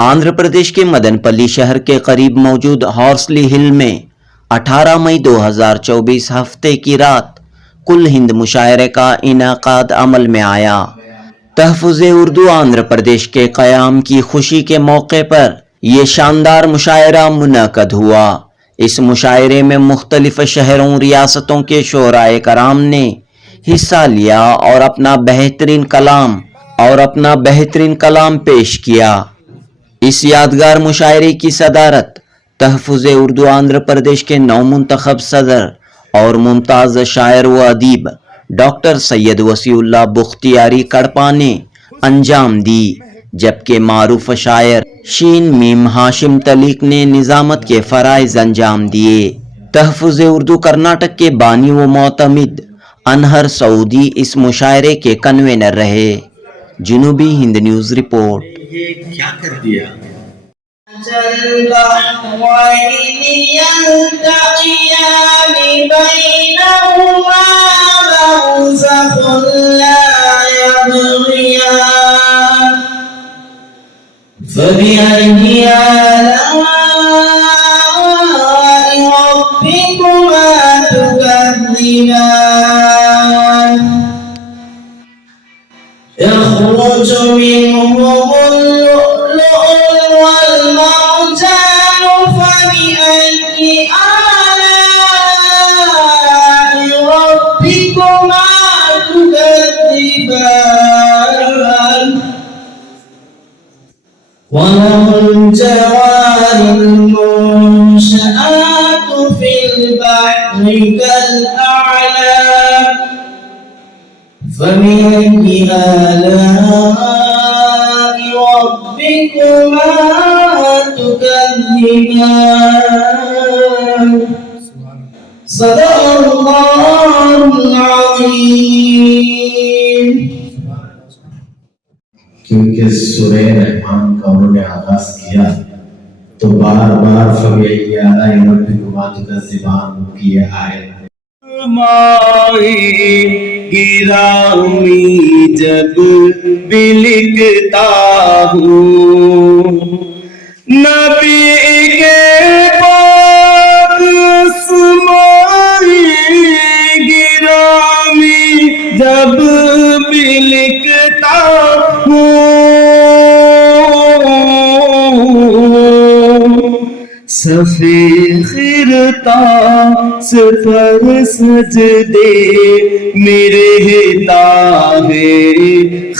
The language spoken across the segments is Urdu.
آندھرا پردیش کے مدن پلی شہر کے قریب موجود ہارسلی ہل میں 18 مئی 2024 ہفتے کی رات کل ہند مشاعرے کا انعقاد عمل میں آیا۔ تحفظ اردو آندھرا پردیش کے قیام کی خوشی کے موقع پر یہ شاندار مشاعرہ منعقد ہوا۔ اس مشاعرے میں مختلف شہروں ریاستوں کے شعراء کرام نے حصہ لیا اور اپنا بہترین کلام پیش کیا۔ اس یادگار مشاعرے کی صدارت تحفظ اردو آندھرا پردیش کے نومنتخب صدر اور ممتاز شاعر و ادیب ڈاکٹر سید وسیع اللہ بختیاری کڑپا نے انجام دی، جبکہ معروف شاعر شین میم ہاشم تلیق نے نظامت کے فرائض انجام دیے۔ تحفظ اردو کرناٹک کے بانی و معتمد انہر سعودی اس مشاعرے کے کنوینر رہے۔ جنوبی ہند نیوز رپورٹ۔ یہ کیا کر دیا؟ فبأي آلاء ربكما تكذبان يخرج منهما اللؤلؤ والمرجان فبأي آلاء ربكما تكذبان وله الجوار المنشآت في البحر كالأعلام فبأي آلاء ربكما تكذبان صدق الله العظيم۔ کیونکہ سورہ رحمان کا انہوں نے آغاز کیا تو بار بار فبأي آلاء ربكما تكذبان کی یہ آیت مائی گرامی جب بھی لکھتا ہوں نبی کے پاک اسمائی گرامی جب بھی لکھتا ہوں صفِ خرتا سفر سجدے میرے ہے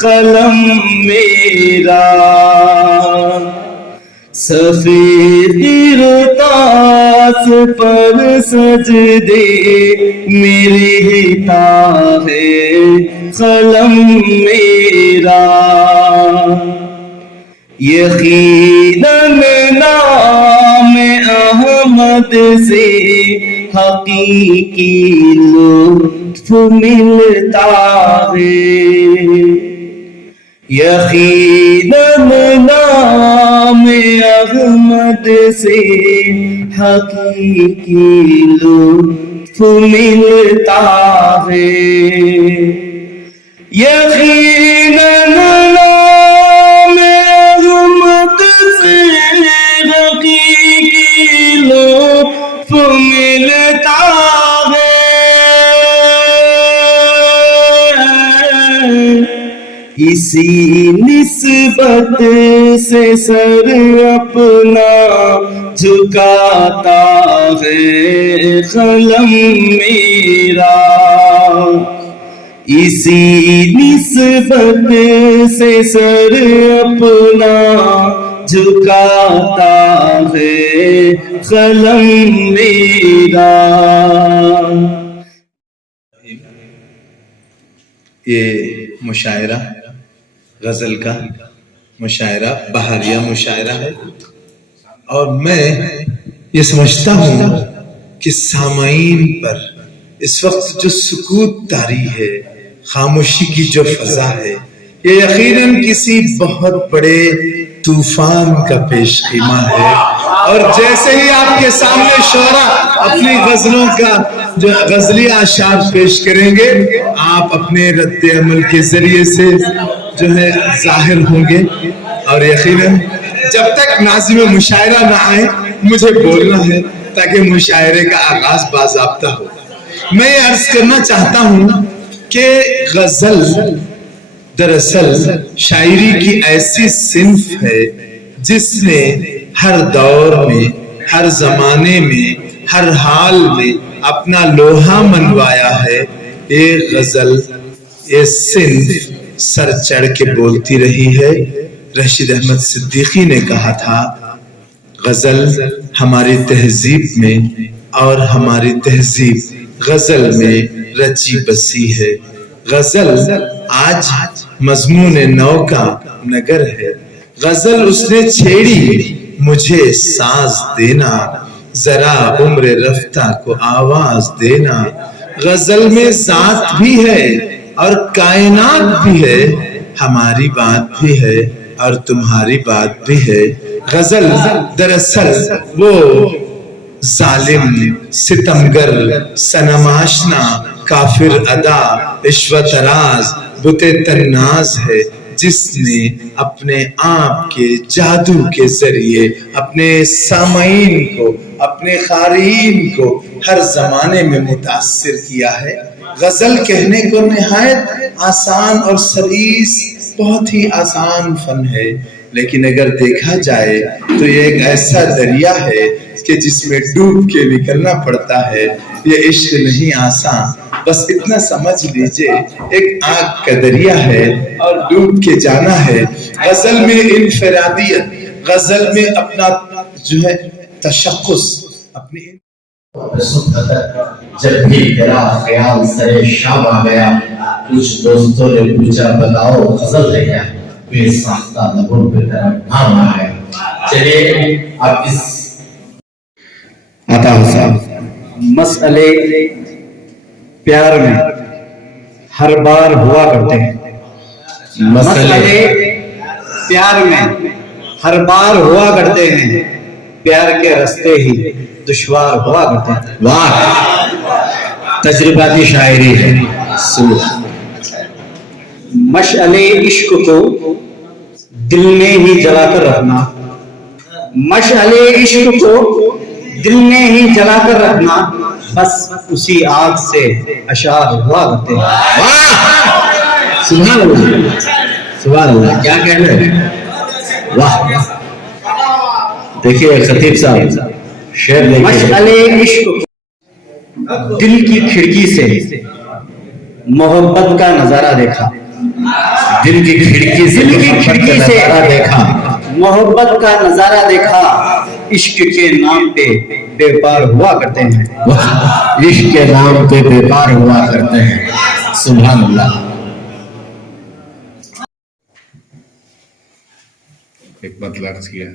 قلم میرا صفِ خرتا سفر سجدے میرے ہے قلم میرا یقیناً نام احمد سے حقیقی لطف ملتا ہے، یقیناً نام احمد سے حقیقی لطف ملتا ہے، یقیناً نام احمد سے حقیقی لطف ملتا ہے، اسی نسبت سے سر اپنا جھکاتا ہے قلم میرا، اسی نسبت سے سر اپنا جھکاتا ہے قلم میرا۔ یہ مشاعرہ غزل کا مشاعرہ بہاریہ مشاعرہ ہے، اور میں یہ سمجھتا ہوں کہ سامعین پر اس وقت جو سکوت طاری ہے، خاموشی کی جو فضا ہے، یہ یقیناً کسی بہت بڑے طوفان کا پیش خیمہ ہے، اور جیسے ہی آپ کے سامنے شعراء اپنی غزلوں کا جو غزلی اشعار پیش کریں گے، آپ اپنے رد عمل کے ذریعے سے جو ہے ظاہر ہوں گے، اور یقیناً جب تک ناظم مشاعرہ نہ آئے مجھے بولنا ہے تاکہ مشاعرے کا آغاز باضابطہ ہو. میں یہ عرض کرنا چاہتا ہوں کہ غزل دراصل شاعری کی ایسی صنف ہے جس نے ہر دور میں، ہر زمانے میں، ہر حال میں اپنا لوہا منوایا ہے. یہ غزل، یہ صنف سر چڑھ کے بولتی رہی ہے. رشید احمد صدیقی نے کہا تھا غزل ہماری تہذیب میں اور ہماری تہذیب غزل میں رچی بسی ہے. غزل آج مضمون نو کا نگر ہے. غزل اس نے چھیڑی مجھے ساز دینا، ذرا عمر رفتہ کو آواز دینا. غزل میں ذات بھی ہے اور کائنات بھی ہے، ہماری بات بھی ہے اور تمہاری بات بھی ہے. غزل دراصل وہ ظالم، ستمگر، صنم آشنا، کافر ادا، عشوہ طراز، بت طناز ہے جس نے اپنے آپ کے جادو کے ذریعے اپنے سامعین کو، اپنے قارئین کو ہر زمانے میں متاثر کیا ہے. غزل کہنے کو نہایت آسان اور سلیس، بہت ہی آسان فن ہے، لیکن اگر دیکھا جائے تو یہ ایک ایسا دریا ہے کہ جس میں ڈوب کے نکلنا پڑتا ہے. یہ عشق نہیں آسان، بس اتنا سمجھ لیجئے ایک آگ کا دریا ہے اور ڈوب کے جانا ہے. غزل میں انفرادیت، غزل میں اپنا جو ہے تشخص، اپنی جب بھی تیرا خیال سرے شام آ گیا، کچھ دوستوں نے پوچھا بتاؤ غزل ہے کیا، بے ساختہ لبوں پہ تیرا نام آ گیا. چلیے اب اس عطا صاحب، مسئلے پیار میں ہر بار ہوا کرتے ہیں. مسئلے پیار میں ہر بار ہوا کرتے ہیں، پیار کے راستے ہی دشوار ہوا کرتے ہیں. واہ، تجرباتی شاعری ہے. مشعلے عشق کو دل میں ہی جلا کر رکھنا، مشعلے عشق کو دل میں ہی جلا کر رکھنا، بس اسی آگ سے اشعار ہوا کرتے ہیں. واہ، سبحان اللہ، سبحان اللہ، کیا کہنا ہے. واہ، دیکھیے خطیب صاحب شعر دیکھیے. مشعلے عشق کو دل کی کھڑکی سے محبت کا نظارہ دیکھا، دل کی کھڑکی سے نظارہ دیکھا، محبت کا نظارہ دیکھا، عشق کے نام پہ بے پار ہوا کرتے ہیں. عشق کے نام پہ بے پار ہوا کرتے ہیں. سبحان اللہ. ایک مطلب عرض کیا ہے،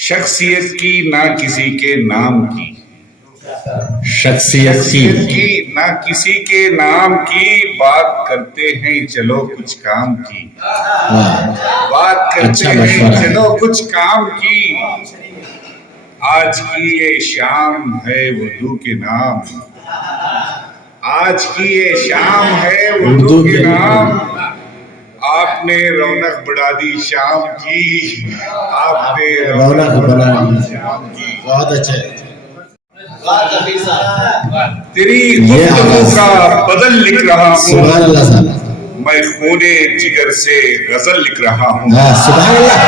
شخصیت کی نہ کسی کے نام کی، شخصیت کی نہ کسی کے نام کی، بات کرتے ہیں چلو کچھ کام کی، بات کرتے ہیں چلو کچھ کام کی. آج کی یہ شام ہے اردو کے نام، آج کی یہ شام ہے اردو کے نام. آپ نے رونق بڑھا دی شام کی، آپ نے رونق بڑھا دی شام کی. بہت اچھا ہے. تیری گفتگو کا بدل لکھ رہا ہوں، سبحان اللہ صاحب. میں خونے جگر سے غزل لکھ رہا ہوں. سبحان اللہ.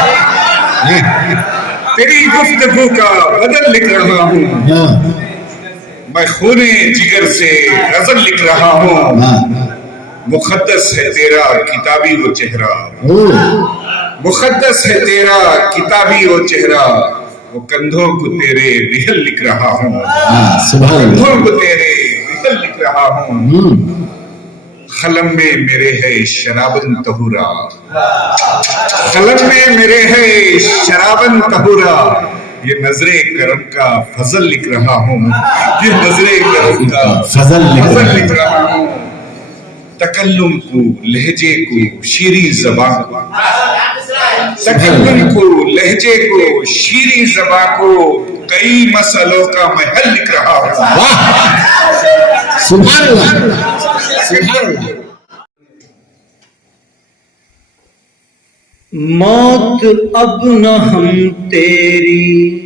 تیری گفتگو کا بدل لکھ رہا ہوں، میں خونے جگر سے غزل لکھ رہا ہوں. مقدس ہے تیرا کتابی وہ چہرہ، مقدس ہے تیرا کتابی وہ چہرہ، وہ کندھوں کو تیرے رحل لکھ رہا ہوں، کندھوں کو تیرے رحل لکھ رہا ہوں. قلم میں میرے ہے شرابن طہورا، قلم میں میرے ہے شرابن طہورا. یہ نظر کرم کا فضل لکھ رہا ہوں، یہ نظر کرم کا فضل لکھ رہا ہوں. تکلم کو، لہجے کو، شیریں زبان کو، تکلم کو، لہجے کو، شیریں زبان کو، کئی مسئلوں کا میں حل لکھ رہا ہوں. سبحان اللہ. موت اب نہ ہم تیری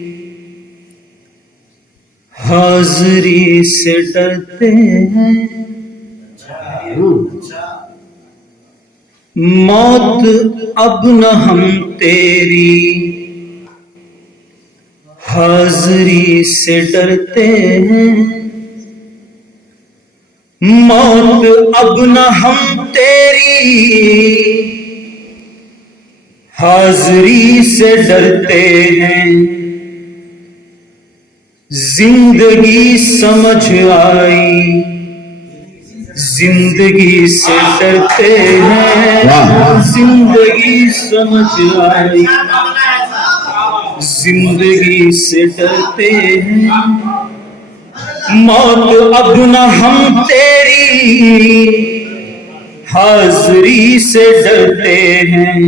حاضری سے ڈرتے ہیں، موت اب نہ ہم تیری حاضری سے ڈرتے ہیں، موت اب نہ ہم تیری حاضری سے ڈرتے ہیں، زندگی سمجھ آئی زندگی سے ڈرتے ہیں، زندگی سمجھ آئی زندگی سے ڈرتے ہیں، موت اب نہ ہم تیری حاضری سے ڈرتے ہیں،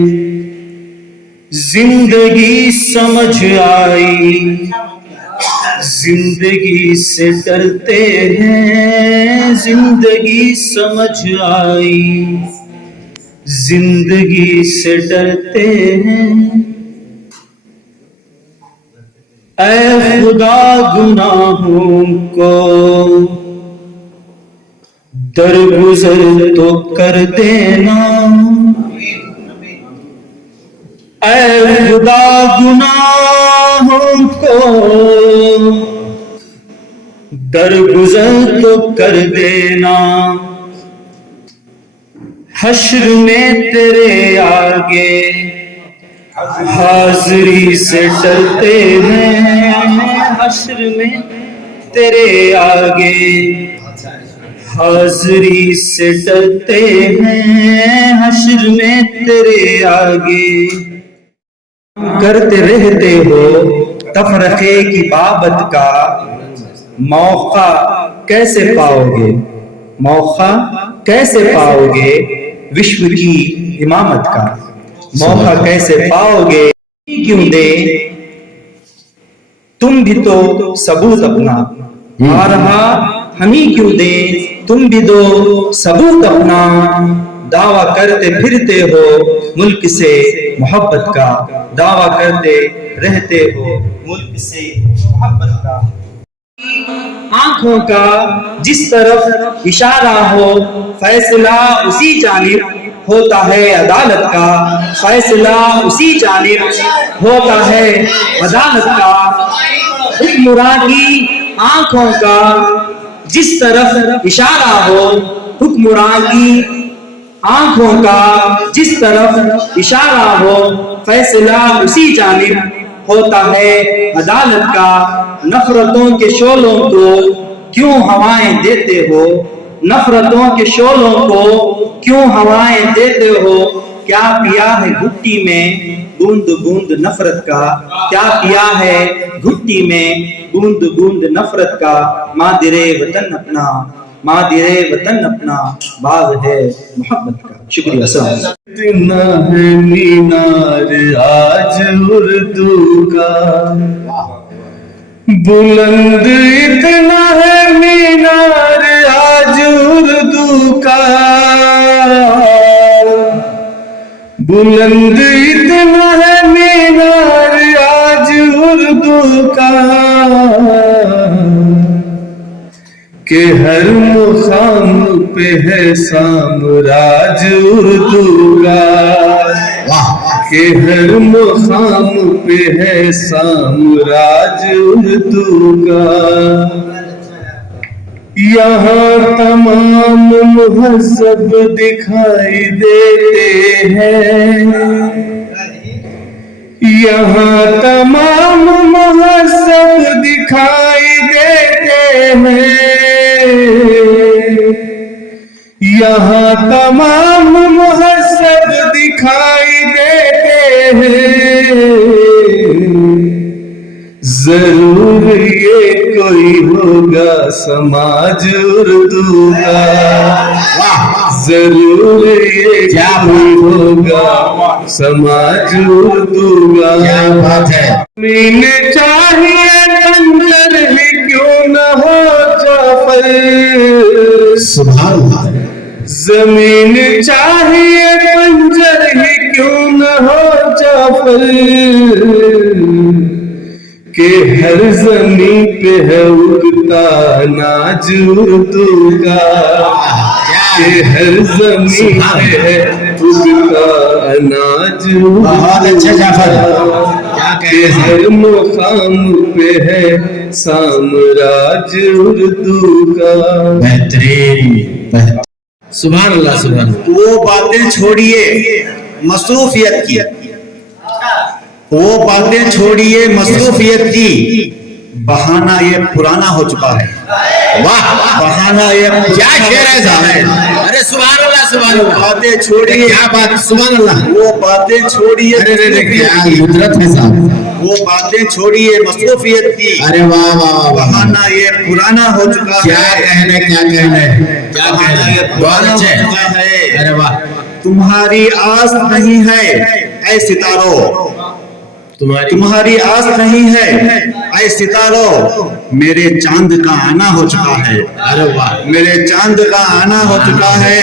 زندگی سمجھ آئی زندگی سے ڈرتے ہیں، زندگی سمجھ آئی زندگی سے ڈرتے ہیں، اے خدا گناہوں کو درگزر تو کر دینا، اے خدا گناہوں کو درگزر تو کر دینا، حشر میں تیرے آگے حاضری سے ڈرتے ہیں، حشر میں تیرے آگے حاضری سے ڈرتے ہیں، حشر میں تیرے آگے کرتے رہتے ہو تفرقے کی بابت کا، موقع کیسے پاؤ گے، موقع کیسے پاؤ گے وشو کی امامت کا، موقع کیسے پاؤ گے کیوں دے تم بھی تو ثبوت اپنا، آ رہا ہم ہی کیوں دے تم بھی دو ثبوت اپنا، دعویٰ کرتے پھرتے ہو ملک سے محبت کا، دعویٰ کرتے رہتے ہو ملک سے محبت کا، آنکھوں کا جس طرف اشارہ ہو فیصلہ اسی جانب ہوتا ہے عدالت کا، فیصلہ اسی جانب ہوتا ہے عدالت کا، حکمراں کی آنکھوں کا جس طرف اشارہ ہو، حکمراں کی آنکھوں کا جس طرف اشارہ ہو، فیصلہ اسی جانب ہوتا ہے عدالت کا، نفرتوں کے شعلوں کو کیوں ہوائیں دیتے ہو، نفرتوں کے شعلوں کو کیوں ہوائیں دیتے ہو، کیا پیا ہے گھٹی میں بوند بوند نفرت کا، کیا پیا ہے گھٹی میں بوند بوند نفرت کا، مادر وطن اپنا، مادر وطن اپنا باغ ہے محبت کا۔ شکریہ السلام۔ اتنا ہے مینار آج اردو کا، بلند اتنا ہے مینار آج اردو کا، بلند اتنا ہے مینار آج اردو کا، کہ ہر مقام پہ ہے سامراج اردو کا، کہ ہر مقام پہ ہے سامراج اردو کا، یہاں تمام مہذب دکھائی دیتے ہیں، یہاں تمام مہذب دکھائی دیتے ہیں، یہاں تمام مہذب دکھائی دیتے ہیں، ضرور یہ کوئی ہوگا سماج اردو کا، ضرور یہ کوئی ہوگا سماج اردو کا، زمین چاہیے بنجر ہی کیوں نہ ہو جعفر، سبحان اللہ، زمین چاہیے بنجر ہی کیوں نہ ہو جعفر کہ ہر زمین پہ ہے اگتا اناج اردو کا، کہ ہر زمین پہ ہے اگتا اناج بہت اچھا جعفر، کہ ہر مقام پہ ہے سامراج اردو کا۔ بہترین، سبحان اللہ سبحان اللہ۔ وہ باتیں چھوڑیے مصروفیت کی، وہ باتیں چھوڑیے مصروفیت کی، بہانہ یہ پرانا ہو چکا ہے۔ واہ، بہانہ یہ کیا شعر ہے صاحب، ارے سبحان اللہ سبحان اللہ۔ باتیں چھوڑیے، کیا بات، سبحان اللہ۔ وہ باتیں چھوڑیے، کیا قدرت ہے صاحب، وہ باتیں چھوڑیے مصروفیت کی، ارے واہ واہ واہ، بہانہ یہ پرانا ہو چکا ہے۔ کیا کہنے، کیا کہنے، کیا کہنا، یہ پرانا ہو چکا ہے۔ ارے واہ، تمہاری آس نہیں ہے اے ستاروں، تمہاری آس نہیں ہے اے ستاروں، میرے چاند کا آنا ہو چکا ہے۔ ارے واہ، میرے چاند کا آنا ہو چکا ہے۔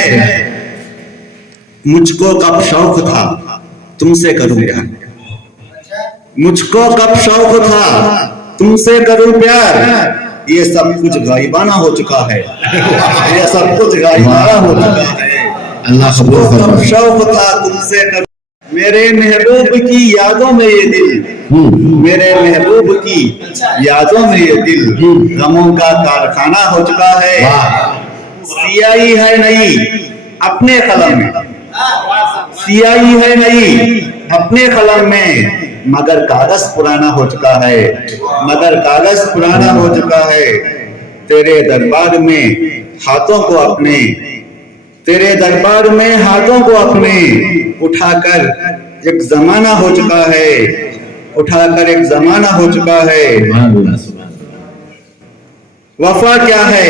مجھ کو کب شوق تھا تم سے کروں پیار، مجھ کو کب شوق تھا تم سے کروں پیار، یہ سب کچھ غائبانہ ہو چکا ہے، یہ سب کچھ غائبانہ ہو چکا ہے۔ اللہ قبول فرمائے۔ کب شوق تھا تم سے کروں، میرے محبوب کی یادوں میں یہ دل، میرے محبوب کی یادوں میں یہ دل غموں کا کارخانہ ہو چکا ہے۔ سیاہی ہے نہیں اپنے قلم میں، سیاہی ہے نہیں اپنے قلم میں، مگر کاغذ پرانا ہو چکا ہے، مگر کاغذ پرانا ہو چکا ہے۔ تیرے دربار میں ہاتھوں کو اپنے، تیرے دربار میں ہاتھوں کو اپنے اٹھا کر ایک زمانہ ہو چکا ہے، اٹھا کر ایک زمانہ ہو چکا ہے۔ وفا کیا ہے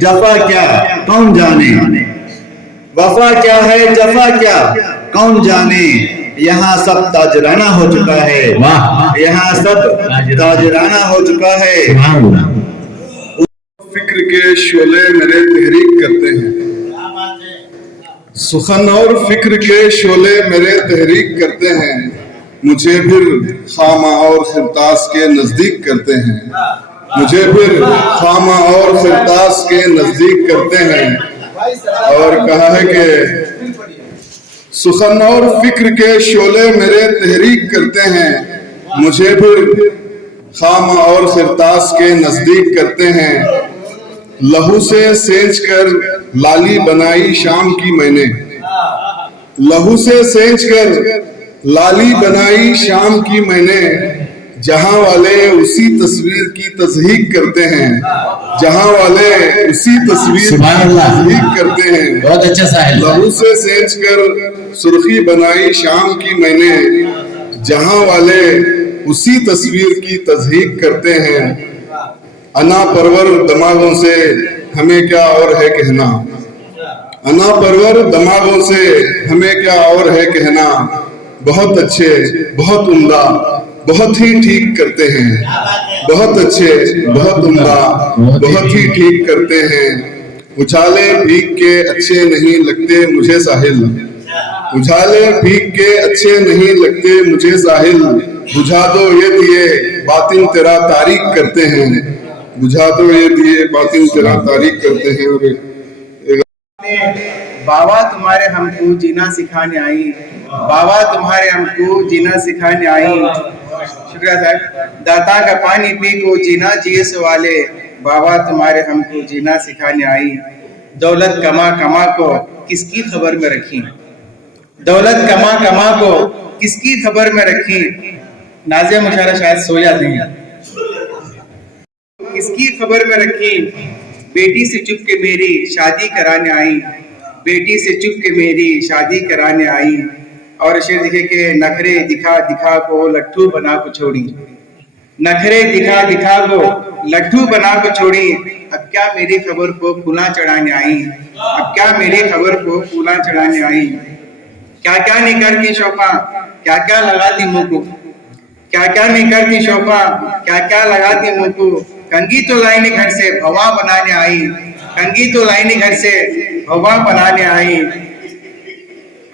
جفا کیا کون جانے، وفا کیا ہے جفا کیا کون جانے، یہاں سب تاجرانہ ہو چکا ہے، یہاں سب تاجرانہ ہو چکا ہے۔ فکر کے شعلے میرے تحریک کرتے ہیں، سخن اور فکر کے شعلے میرے تحریک کرتے ہیں، مجھے پھر خامہ اور خرطاس کے نزدیک کرتے ہیں، مجھے پھر خامہ اور خرطاس کے نزدیک کرتے ہیں۔ اور کہا ہے کہ سخن اور فکر کے شعلے میرے تحریک کرتے ہیں، مجھے پھر خامہ اور خرطاس کے نزدیک کرتے ہیں، لہو سے سینچ کر لالی بنائی شام کی میں نے، لہو سے سینچ کر لالی بنائی شام کی میں نے، جہاں والے اسی تصویر کی تصحیح کرتے ہیں، جہاں والے اسی تصویر کی تصحیح کرتے ہیں۔ بہت اچھا ساحل، لہو سے سینچ کر سرخی بنائی شام کی میں نے، جہاں والے اسی تصویر کی تصحیح کرتے ہیں۔ انا پرور دماغوں سے ہمیں کیا اور ہے کہنا، انا پرور دماغوں سے ہمیں کیا اور ہے کہنا، بہت اچھے بہت عمدہ بہت ہی ٹھیک کرتے ہیں، بہت اچھے بہت عمدہ بہت ہی ٹھیک کرتے ہیں۔ اچھالے بھیگ کے اچھے نہیں لگتے مجھے ساحل، اچھالے بھیگ کے اچھے نہیں لگتے مجھے ساحل، بجھا دو یہ دیے باطن تیرا تاریک کرتے ہیں، بجھا دو یہ دیے باطن تیرا تاریک کرتے ہیں۔ بابا تمہارے ہم کو جینا سکھانے آئی، بابا تمہارے ہم کو جینا سکھانے آئی۔ شکریہ صاحب۔ داتا کا پانی پی کو جینا چاہیے سوالے، بابا تمہارے ہم کو جینا سکھانے آئی۔ دولت کما کما کو کس کی خبر میں رکھی، دولت کما کما کو کس کی خبر میں رکھی، نازیہ مشارہ شاید سو جاتے ہیں، کس کی خبر میں رکھی، بیٹی سے چپ کے میری شادی کرانے آئی، بیٹی سے چپ کے میری شادی کرانے آئی۔ اور شعر دیکھے کہ نخرے دکھا دکھا کو لٹھو بنا کو چھوڑی، نخرے دکھا دکھا کو لٹھو بنا کو چھوڑی، اب کیا میری خبر کو پھولا چڑھانے آئی، اب کیا میری خبر کو پھولا چڑھانے آئی۔ کیا کیا نہیں کرتی شوقا کیا کیا لگاتی منہ کو، کیا کیا نہیں کرتی شوقا کیا کیا لگاتی منہ کو، کنگھی تو لائنی گھر سے بھوا بنانے آئی، کنگھی تو لائنی گھر سے بھوا بنانے آئی۔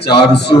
400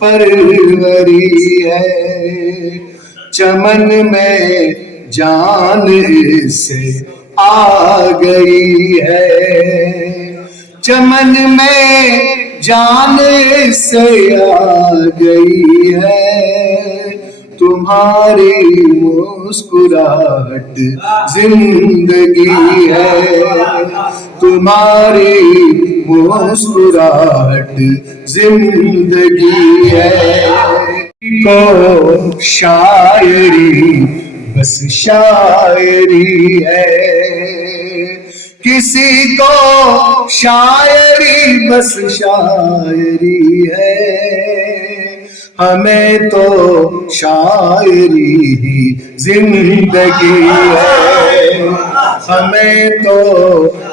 پروری ہے، چمن میں جان سے آ گئی ہے، چمن میں جان سے آ گئی ہے، تمہاری مسکراہٹ زندگی ہے، تمہاری مسکراہٹ زندگی ہے، کو شاعری بس شاعری ہے، کسی کو شاعری بس شاعری ہے، ہمیں تو شاعری ہی زندگی ہے، ہمیں تو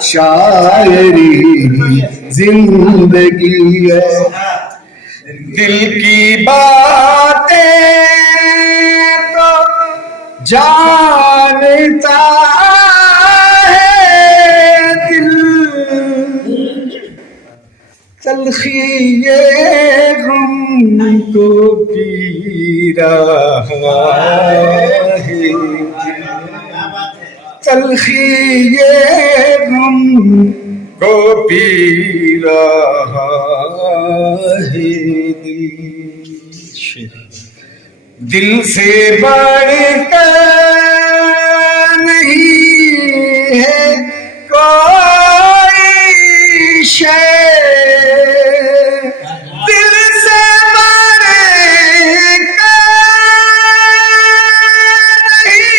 شاعری ہی زندگی ہے، دل کی باتیں تو جانتا ہے دل، تلخی یہ غم کو پی رہا ہے، تلخی یہ غم کو پی رہا ہے دل سے بڑھ کر نہیں ہے کوئی شے، دل سے بڑھ کر نہیں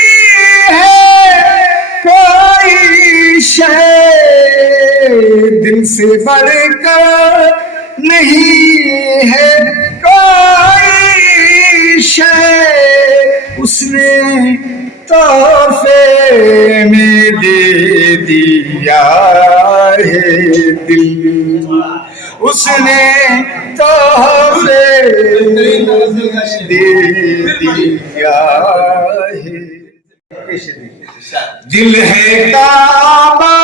ہے کوئی شے، دل سے بڑھ کر نہیں ہے کوئی شے، اس نے تحفے میں دے دیا ہے دل، اس نے تحفے میں دے دیا ہے، دل ہے کعبہ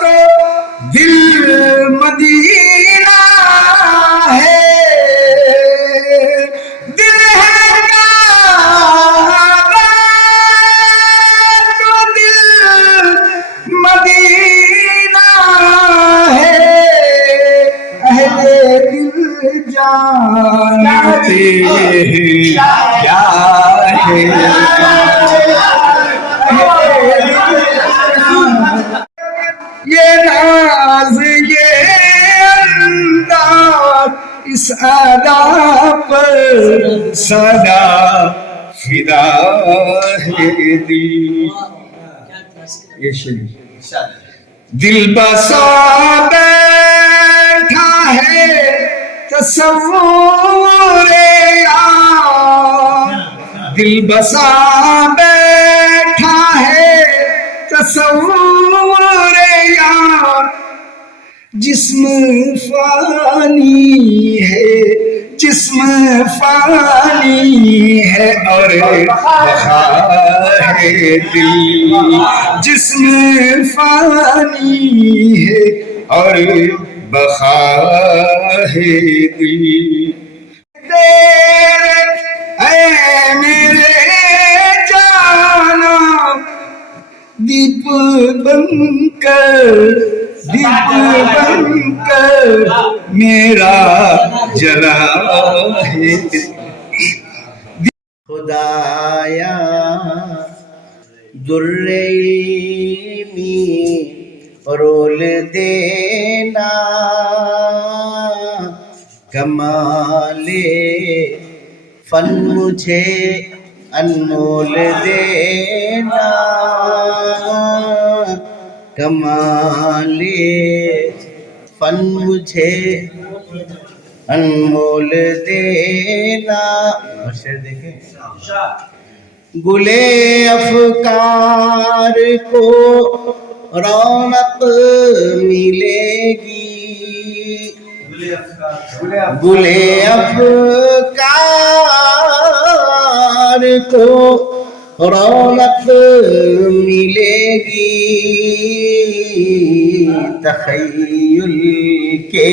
تو دل مدینہ ہے، دل ہے کعبہ تو دل مدینہ ہے، اہل دل جانتے ہیں کیا ہے، یہ ناز یہ انداز اس ادا پر سدا فدا ہے دل، دل بسا بیٹھا ہے تصور یار، دل بسا بیٹھا ہے تصور یار، جسم فانی ہے، جسم فانی ہے اور بقا ہے دل، جسم فانی ہے اور بقا ہے دل، اے میرے جانا دیپ بن کر، دیپ بن کر میرا جلا ہے، خدایا در علمی رول دینا، کمال فن مجھے انمول دینا، کمال فن مجھے انمول دینا، دیکھیں گلے افکار کو رونق ملے گی، گلے افکار کو رونق ملے گی، تخیل کے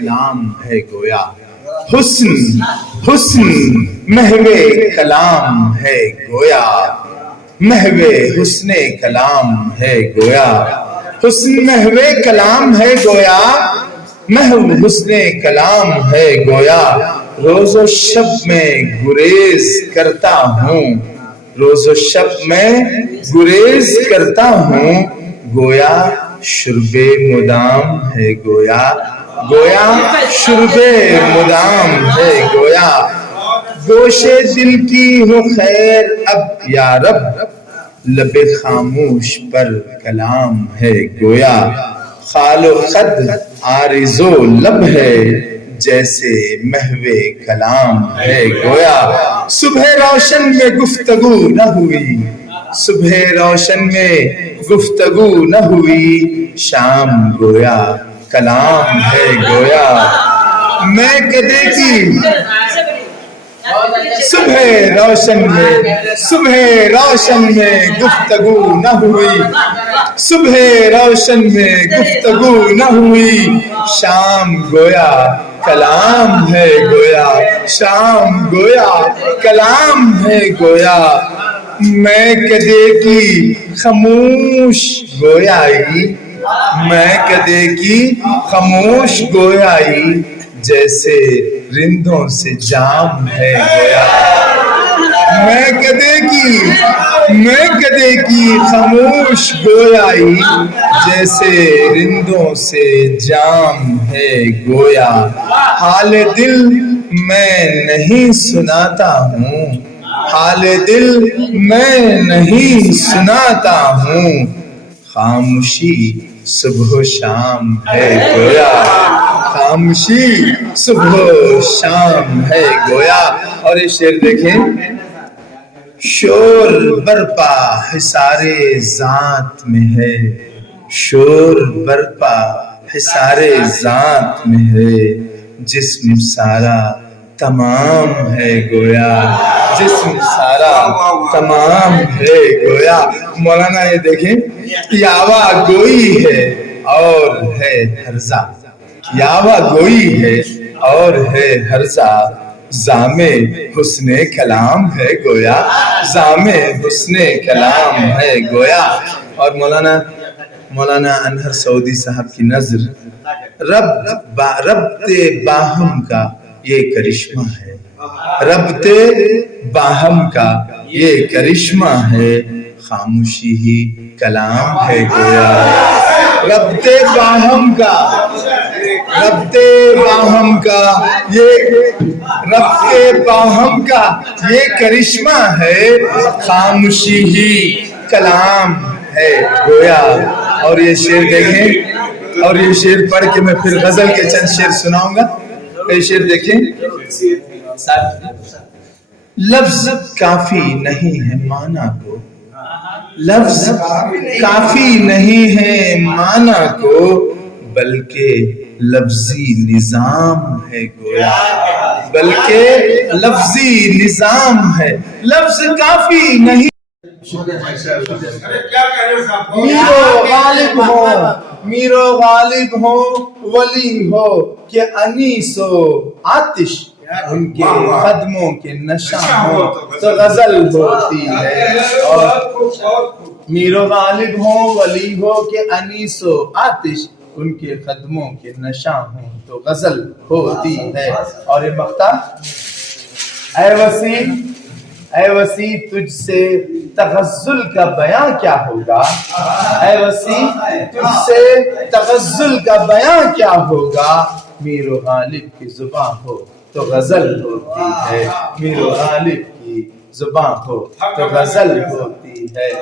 کلام ہے گویا حسن حسن محو کلام ہے گویا محو حسن کلام ہے گویا حسن محو کلام ہے گویا محو حسن کلام ہے گویا روز و شب میں گریز کرتا ہوں روز و شب میں گریز کرتا ہوں گویا شرب مدام ہے گویا گویا شرب مدام ہے گویا گوش دل کی ہو خیر اب یا رب لب خاموش پر کلام ہے گویا خال و خد عارض و لب ہے جیسے محو کلام ہے گویا صبح روشن میں گفتگو نہ ہوئی صبح روشن میں گفتگو نہ ہوئی شام گویا کلام ہے گویا میں کدے کی صبح روشن میں گفتگو نہ ہوئی صبح روشن میں گفتگو نہ ہوئی شام گویا کلام ہے گویا شام گویا کلام ہے گویا میں کدے کی خاموش گویائی میں کدے کی خاموش گویائی جیسے رندوں سے جام ہے گویا میں کدے کی خاموش گویائی جیسے رندوں سے جام ہے گویا حال دل میں نہیں سناتا ہوں حال دل میں نہیں سناتا ہوں خاموشی صبح و شام ہے گویا خاموشی صبح و شام ہے گویا اور یہ شعر دیکھیں شور برپا حصار ذات میں ہے شور برپا حصار ذات میں ہے جسم سارا تمام ہے گویا جسم سارا تمام ہے گویا مولانا یہ دیکھیں یاوا گوئی ہے اور ہے ہرزہ یاوا گوئی ہے اور ہے ہرزہ زام حسن کلام ہے گویا زام حسن کلام ہے گویا اور مولانا انہر سعودی صاحب کی نظر ربط باہم کا یہ کرشمہ ہے ربط باہم کا یہ کرشمہ ہے خاموشی ہی کلام ہے گویا ربط باہم کا یہ کرشمہ ہے خاموشی ہی کلام ہے گویا اور یہ شعر دیکھیں اور یہ شعر پڑھ کے میں پھر غزل کے چند شعر سناؤں گا یہ شعر دیکھیں لفظ کافی نہیں ہے معنی کو لفظ کافی نہیں ہے معنی کو بلکہ لفظی نظام ہے گویا بلکہ لفظی نظام ہے لفظ کافی نہیں میرو غالب ہو ولی ہو کہ انیس و آتش ان کے قدموں کے نشاں ہو تو غزل ہوتی ہے اور میرو غالب ہو ولی ہو کہ انیس و آتش ان کے قدموں کے نشاں ہوں تو غزل ہوتی ہے اور یہ مقطع اے وسیع تجھ سے تغزل کا بیاں کیا ہوگا اے وسیع تجھ سے تغزل کا بیاں کیا ہوگا میر و غالب کی زباں ہو تو غزل ہوتی ہے میر و غالب کی زباں ہو تو غزل ہوتی ہے